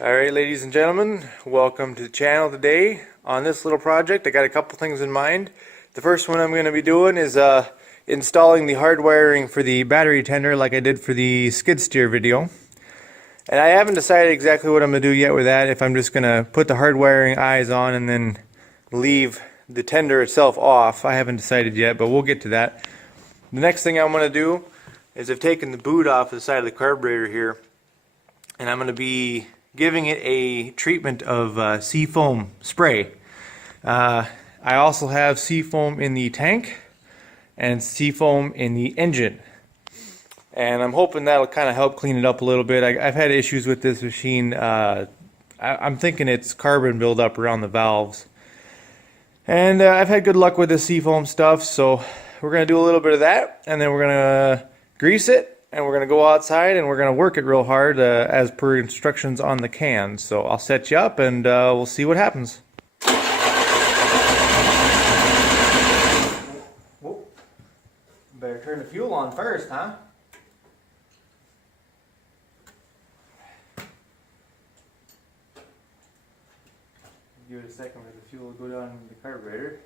Alright, ladies and gentlemen, welcome to the channel today. On this little project I got a couple things in mind. The first one I'm going to be doing is installing the hard wiring for the battery tender like I did for the skid steer video. And I haven't decided exactly what I'm going to do yet with that, if I'm just going to put the hard wiring eyes on and then leave the tender itself off. I haven't decided yet, but we'll get to that. The next thing I'm going to do is I've taken the boot off the side of the carburetor here, and I'm going to be giving it a treatment of Seafoam spray. I also have Seafoam in the tank and Seafoam in the engine, and I'm hoping that'll kind of help clean it up a little bit. I've had issues with this machine. I'm thinking it's carbon buildup around the valves, and I've had good luck with the Seafoam stuff, so we're going to do a little bit of that, and then we're going to grease it. And we're going to go outside and we're going to work it real hard as per instructions on the can. So I'll set you up and we'll see what happens. Whoa. Better turn the fuel on first, huh? Give it a second for the fuel to go down into the carburetor.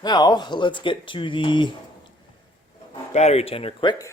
Now, let's get to the battery tender quick.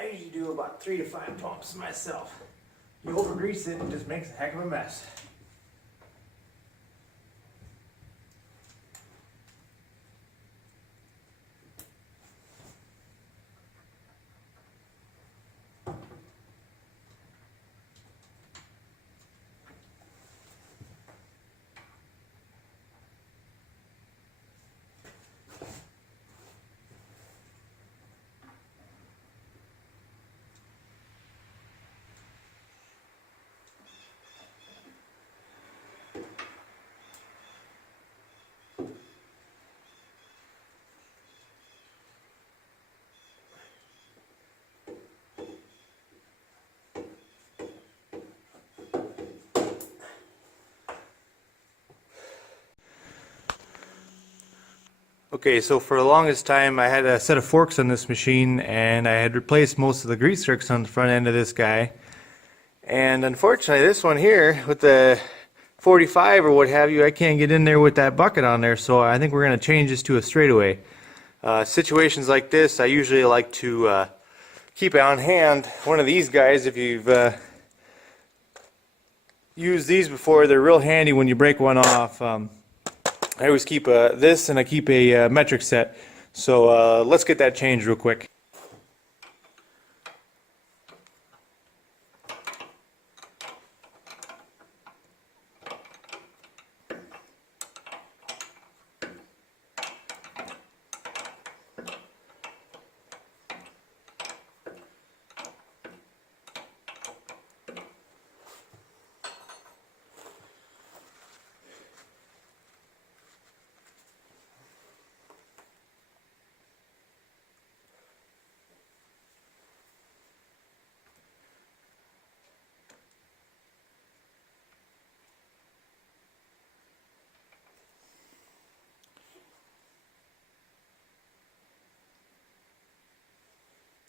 I usually do about 3 to 5 pumps myself. You over-grease it and it just makes a heck of a mess. Okay, so for the longest time I had a set of forks on this machine and I had replaced most of the grease zerks on the front end of this guy. And unfortunately this one here with the 45 or what have you, I can't get in there with that bucket on there, so I think we're going to change this to a straightaway. Situations like this I usually like to keep on hand one of these guys. If you've used these before, they're real handy when you break one off. I always keep this, and I keep a metric set. So let's get that changed real quick.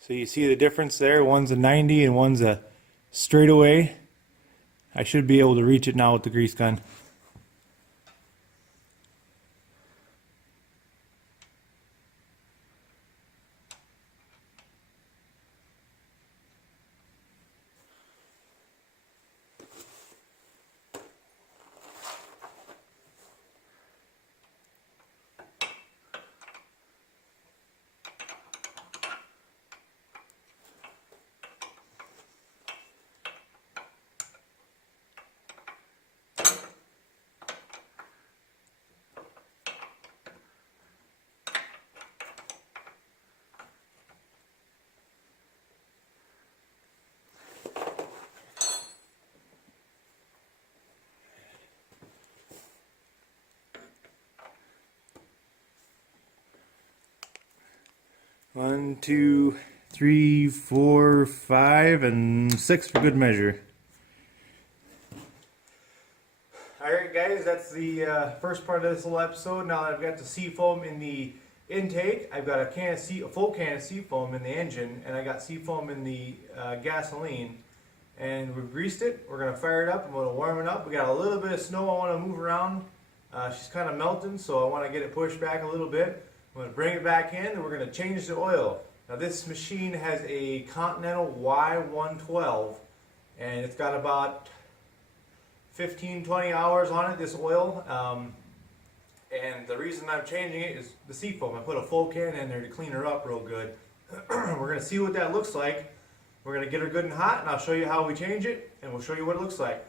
So you see the difference there, one's a 90 and one's a straightaway. I should be able to reach it now with the grease gun. One, two, three, four, five, and 6 for good measure. Alright guys, that's the first part of this little episode. Now that I've got the Seafoam in the intake, I've got a full can of Seafoam in the engine, and I got Seafoam in the gasoline. And we've greased it. We're going to fire it up. I'm going to warm it up. We got a little bit of snow I want to move around. She's kind of melting, so I want to get it pushed back a little bit. I'm going to bring it back in and we're going to change the oil. Now this machine has a Continental Y112 and it's got about 15-20 hours on it, this oil. And the reason I'm changing it is the Seafoam. I put a full can in there to clean her up real good. We're going to see what that looks like. We're going to get her good and hot and I'll show you how we change it and we'll show you what it looks like.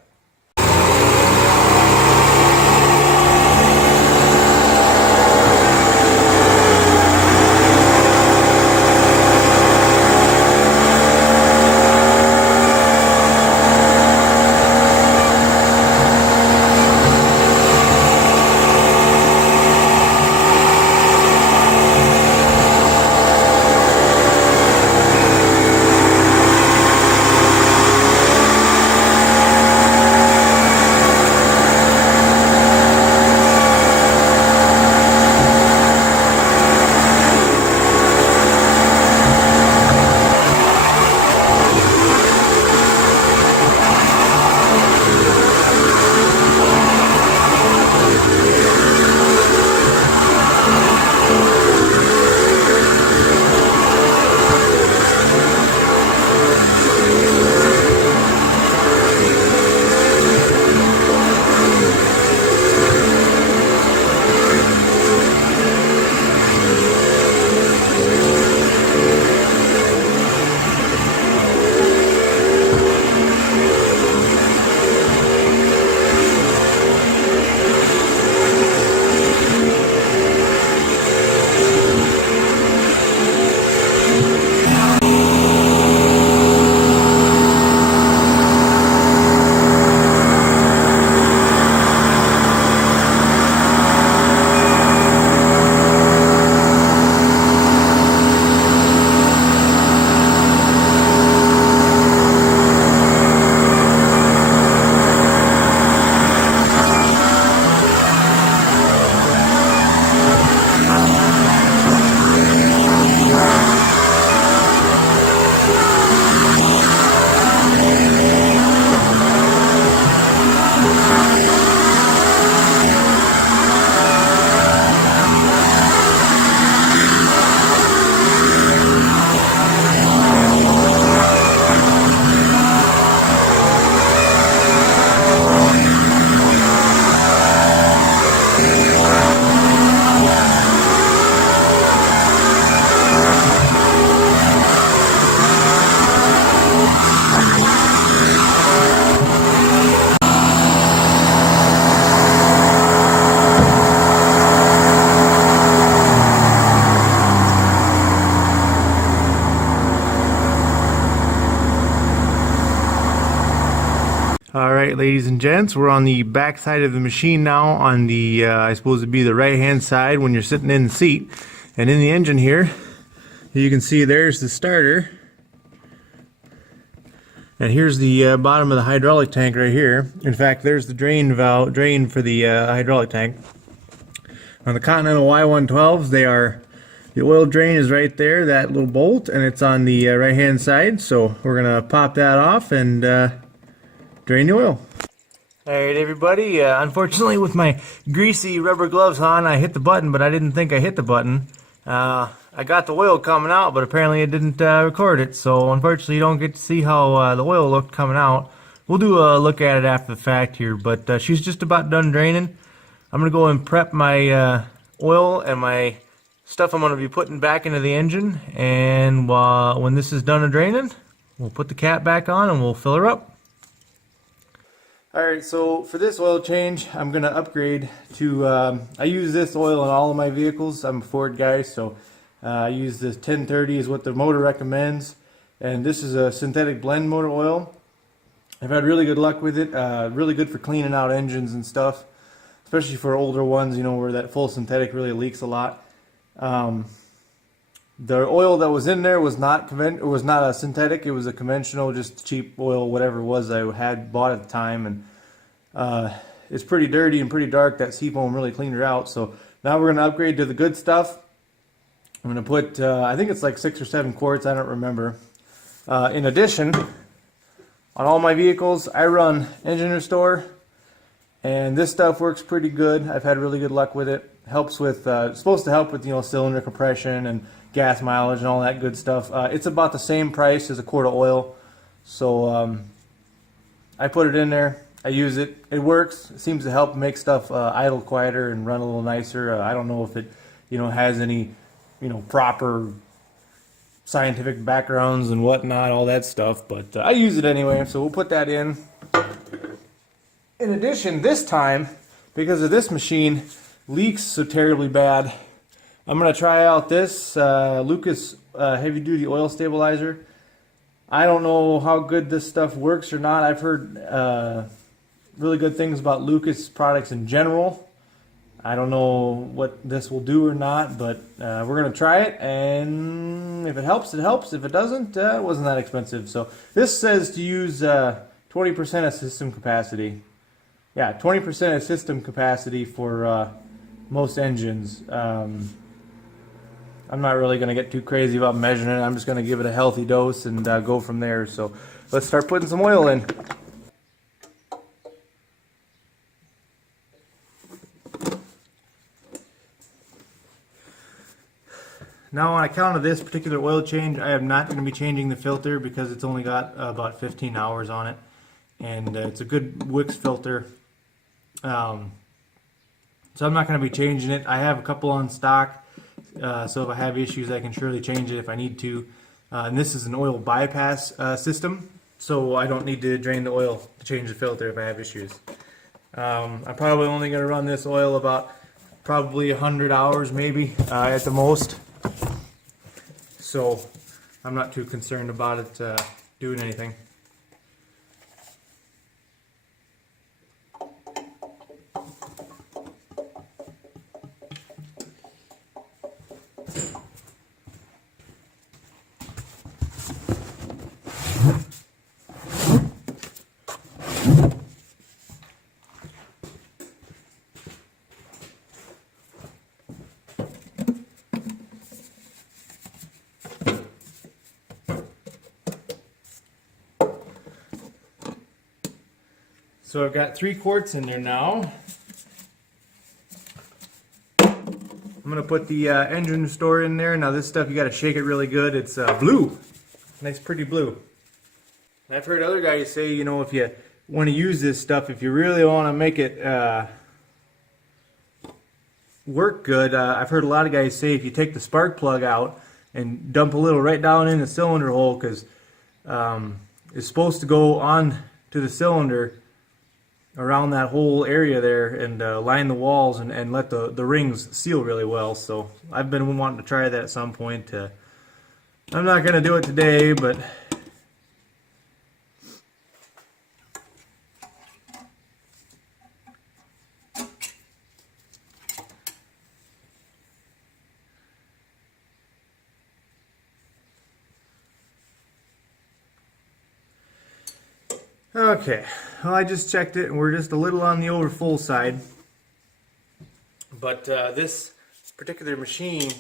ladies and gents, we're on the back side of the machine now, on the I suppose it'd be the right hand side when you're sitting in the seat. And in the engine here, you can see there's the starter, and here's the bottom of the hydraulic tank right here. In fact, there's the drain for the hydraulic tank. On the Continental Y112s, the oil drain is right there, that little bolt, and it's on the right hand side. So we're gonna pop that off and drain the oil. Alright everybody, unfortunately with my greasy rubber gloves on, I hit the button, but I didn't think I hit the button. I got the oil coming out, but apparently it didn't record it, so unfortunately you don't get to see how the oil looked coming out. We'll do a look at it after the fact here, but she's just about done draining. I'm going to go and prep my oil and my stuff I'm going to be putting back into the engine, and when this is done draining, we'll put the cap back on and we'll fill her up. Alright, so for this oil change, I'm going to upgrade to, I use this oil in all of my vehicles. I'm a Ford guy, so I use this 1030 is what the motor recommends. And this is a synthetic blend motor oil. I've had really good luck with it, really good for cleaning out engines and stuff. Especially for older ones, you know, where that full synthetic really leaks a lot. The oil that was in there was not a synthetic. It was a conventional, just cheap oil, whatever it was I had bought at the time, and it's pretty dirty and pretty dark. That Seafoam really cleaned her out. So now we're going to upgrade to the good stuff. I'm going to put, I think it's like 6 or 7 quarts. I don't remember. In addition, on all my vehicles, I run engine restore, and this stuff works pretty good. I've had really good luck with it. Helps with, it's supposed to help with, you know, cylinder compression and gas mileage and all that good stuff. It's about the same price as a quart of oil, so I put it in there. I use it. It works. It seems to help make stuff idle quieter and run a little nicer. I don't know if it, you know, has any, you know, proper scientific backgrounds and whatnot, all that stuff, but I use it anyway. So we'll put that in. In addition, this time, because of this machine leaks so terribly bad, I'm going to try out this Lucas heavy duty oil stabilizer. I don't know how good this stuff works or not. I've heard really good things about Lucas products in general. I don't know what this will do or not, but we're going to try it, and if it helps, it helps. If it doesn't, it wasn't that expensive. So this says to use 20% of system capacity. Yeah, 20% of system capacity for most engines. I'm not really going to get too crazy about measuring it. I'm just going to give it a healthy dose and go from there. So let's start putting some oil in. Now on account of this particular oil change, I am not going to be changing the filter because it's only got about 15 hours on it. And it's a good Wix filter. So I'm not going to be changing it. I have a couple on stock. So if I have issues, I can surely change it if I need to. And this is an oil bypass system, so I don't need to drain the oil to change the filter if I have issues. I'm probably only going to run this oil about probably 100 hours maybe at the most. So I'm not too concerned about it doing anything. So I've got 3 quarts in there now. I'm going to put the engine restore in there. Now this stuff, you got to shake it really good. It's blue. Nice pretty blue. And I've heard other guys say, you know, if you want to use this stuff, if you really want to make it work good, I've heard a lot of guys say if you take the spark plug out and dump a little right down in the cylinder hole, because it's supposed to go on to the cylinder around that whole area there and line the walls and let the rings seal really well. So I've been wanting to try that at some point. I'm not going to do it today, but Okay, well, I just checked it and we're just a little on the over full side. But this particular machine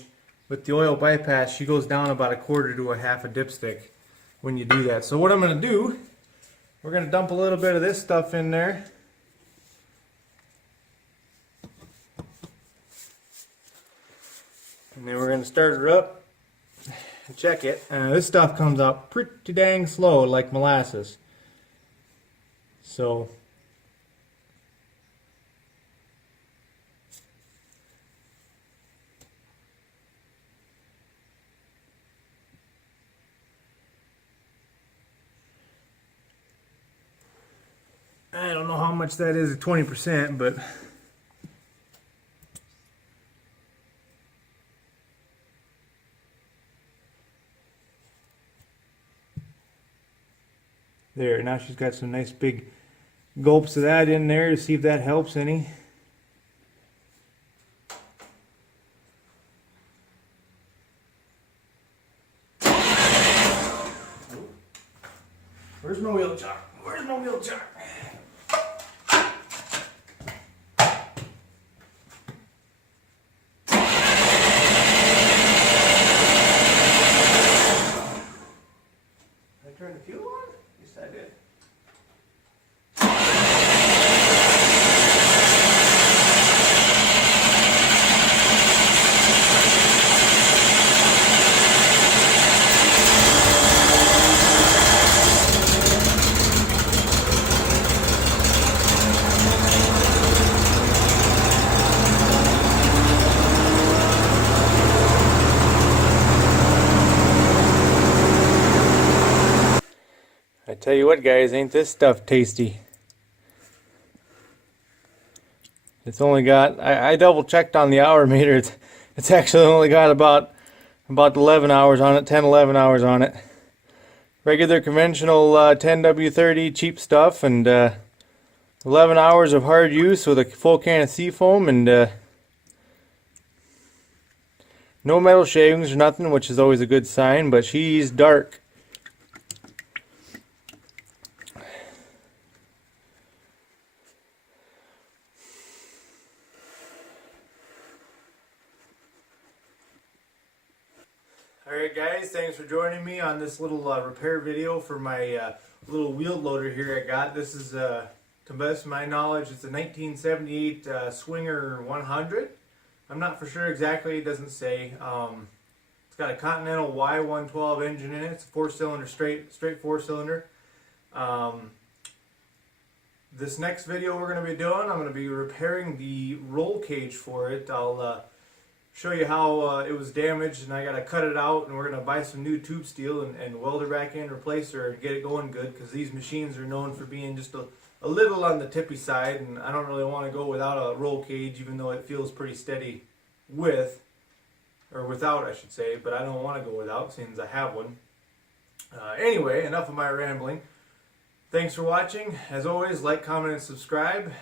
with the oil bypass, she goes down about 1/4 to 1/2 a dipstick when you do that. So what I'm going to do, we're going to dump a little bit of this stuff in there. And then we're going to start her up and check it. This stuff comes out pretty dang slow, like molasses. So I don't know how much that is at 20%, but there, now she's got some nice big gulps of that in there to see if that helps any. Where's my wheel chuck? Where's my wheel chuck? Did I turn the fuel on? Yes, I did. I tell you what, guys, ain't this stuff tasty. It's only got, I double checked on the hour meter. It's actually only got about 11 hours on it, 10, 11 hours on it. Regular conventional 10W30 cheap stuff, and 11 hours of hard use with a full can of Seafoam, and no metal shavings or nothing, which is always a good sign, but she's dark. Alright guys, thanks for joining me on this little repair video for my little wheel loader here I got. This is, to the best of my knowledge, it's a 1978 Swinger 100. I'm not for sure exactly, it doesn't say. It's got a Continental Y112 engine in it. It's a 4-cylinder, straight 4-cylinder. This next video we're going to be doing, I'm going to be repairing the roll cage for it. I'll show you how it was damaged, and I got to cut it out, and we're going to buy some new tube steel and weld her back in, replace her, and get it going good, because these machines are known for being just a little on the tippy side, and I don't really want to go without a roll cage, even though it feels pretty steady with, or without I should say, but I don't want to go without since I have one. Anyway, enough of my rambling. Thanks for watching. As always, like, comment, and subscribe.